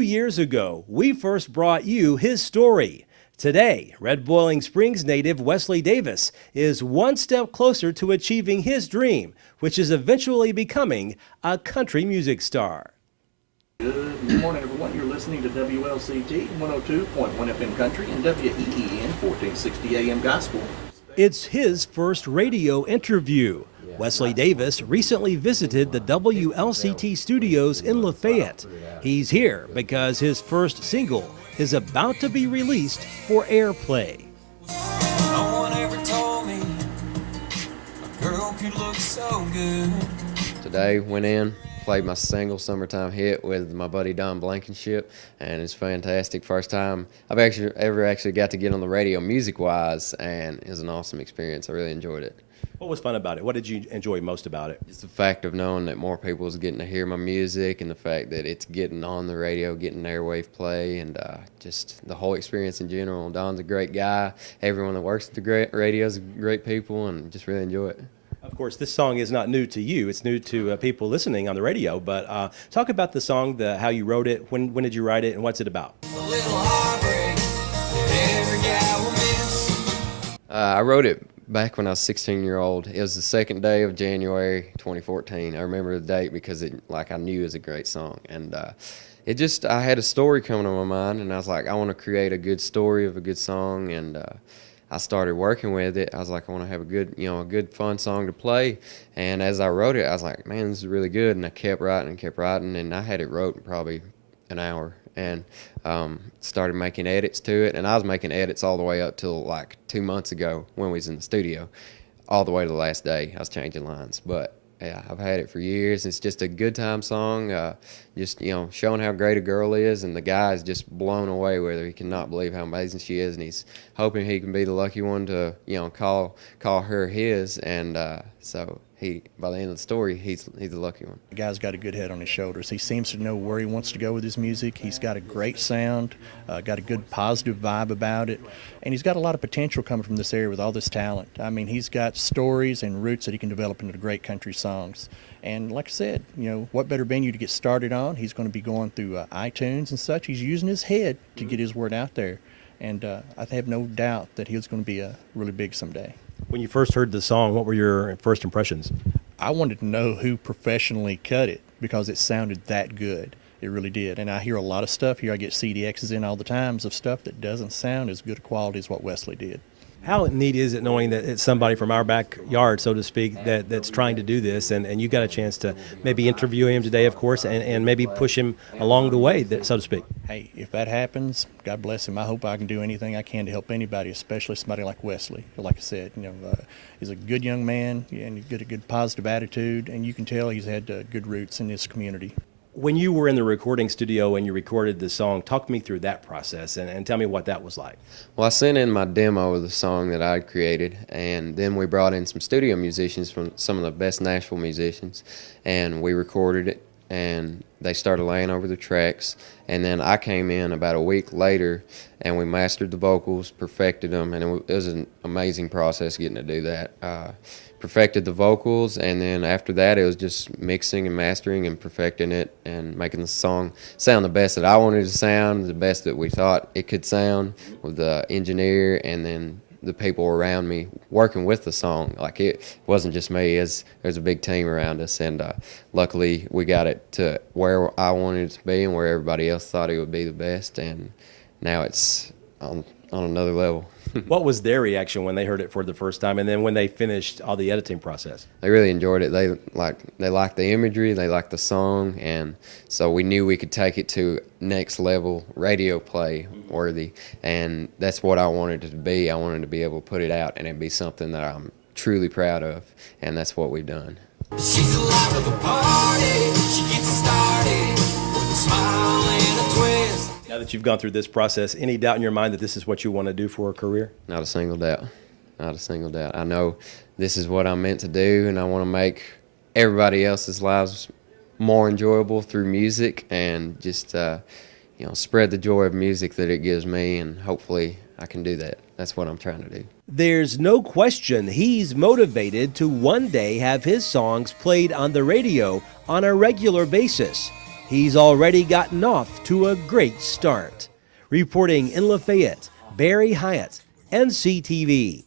2 years ago, we first brought you his story. Today, Red Boiling Springs native Wesley Davis is one step closer to achieving his dream, which is eventually becoming a country music star. Good morning, everyone. You're listening to WLCT 102.1 FM Country and WEEN 1460 AM Gospel. It's his first radio interview. Wesley Davis recently visited the WLCT studios in Lafayette. He's here because his first single is about to be released for airplay. No one ever told me a girl could look so good. Today went in, played my single Summertime Hit with my buddy Don Blankenship, and it's fantastic. First time I've ever got to get on the radio music-wise, and it was an awesome experience. I really enjoyed it. What was fun about it? What did you enjoy most about it? It's the fact of knowing that more people is getting to hear my music, and the fact that it's getting on the radio, getting airwave play, and just the whole experience in general. Don's a great guy. Everyone that works at the radio is great people, and just really enjoy it. Of course, this song is not new to you. It's new to people listening on the radio. But talk about the song, how you wrote it, when did you write it, and what's it about? A little heartbreak that every guy will miss. I wrote it back when I was 16-year-old. It was the second day of January 2014. I remember the date because I knew it was a great song. And I had a story coming to my mind, and I was like, I want to create a good story of a good song. And I started working with it. I was like, I want to have a good fun song to play. And as I wrote it, I was like, man, this is really good. And I kept writing, and I had it wrote in probably an hour. And started making edits to it. And I was making edits all the way up till like 2 months ago when we was in the studio. All the way to the last day, I was changing lines. But yeah, I've had it for years. It's just a good time song, just showing how great a girl is, and the guy is just blown away with her. He cannot believe how amazing she is, and he's hoping he can be the lucky one to call her his. And so by the end of the story, he's the lucky one. The guy's got a good head on his shoulders. He seems to know where he wants to go with his music. He's got a great sound, got a good positive vibe about it, and he's got a lot of potential coming from this area with all this talent. I mean, he's got stories and roots that he can develop into great country songs. And like I said, what better venue to get started on? He's going to be going through iTunes and such. He's using his head to get his word out there, and I have no doubt that he's going to be really big someday. When you first heard the song, what were your first impressions? I wanted to know who professionally cut it because it sounded that good. It really did. And I hear a lot of stuff here. I get CDXs in all the times of stuff that doesn't sound as good a quality as what Wesley did. How neat is it knowing that it's somebody from our backyard, so to speak, that's trying to do this, and you got a chance to maybe interview him today, of course, and maybe push him along the way, so to speak? Hey, if that happens, God bless him. I hope I can do anything I can to help anybody, especially somebody like Wesley. Like I said, he's a good young man, and he's got a good positive attitude, and you can tell he's had good roots in this community. When you were in the recording studio and you recorded the song, talk me through that process and tell me what that was like. Well, I sent in my demo of the song that I created, and then we brought in some studio musicians from some of the best Nashville musicians, and we recorded it, and they started laying over the tracks. And then I came in about a week later, and we mastered the vocals, perfected them, and it was an amazing process getting to do that. Perfected the vocals, and then after that it was just mixing and mastering and perfecting it and making the song sound the best that I wanted it to sound, the best that we thought it could sound, with the engineer and then the people around me working with the song. Like, it wasn't just me, there's a big team around us, and luckily we got it to where I wanted it to be and where everybody else thought it would be the best, and now it's on another level. What was their reaction when they heard it for the first time, and then when they finished all the editing process? They really enjoyed it. They liked the imagery, they liked the song, and so we knew we could take it to next level radio play worthy, and that's what I wanted it to be. I wanted to be able to put it out and it'd be something that I'm truly proud of, and that's what we've done. She's alive with a party. She gets it started with a smile and a twist. Now that you've gone through this process, any doubt in your mind that this is what you want to do for a career? Not a single doubt. Not a single doubt. I know this is what I'm meant to do, and I want to make everybody else's lives more enjoyable through music, and just spread the joy of music that it gives me, and hopefully I can do that. That's what I'm trying to do. There's no question he's motivated to one day have his songs played on the radio on a regular basis. He's already gotten off to a great start. Reporting in Lafayette, Barry Hyatt, NCTV.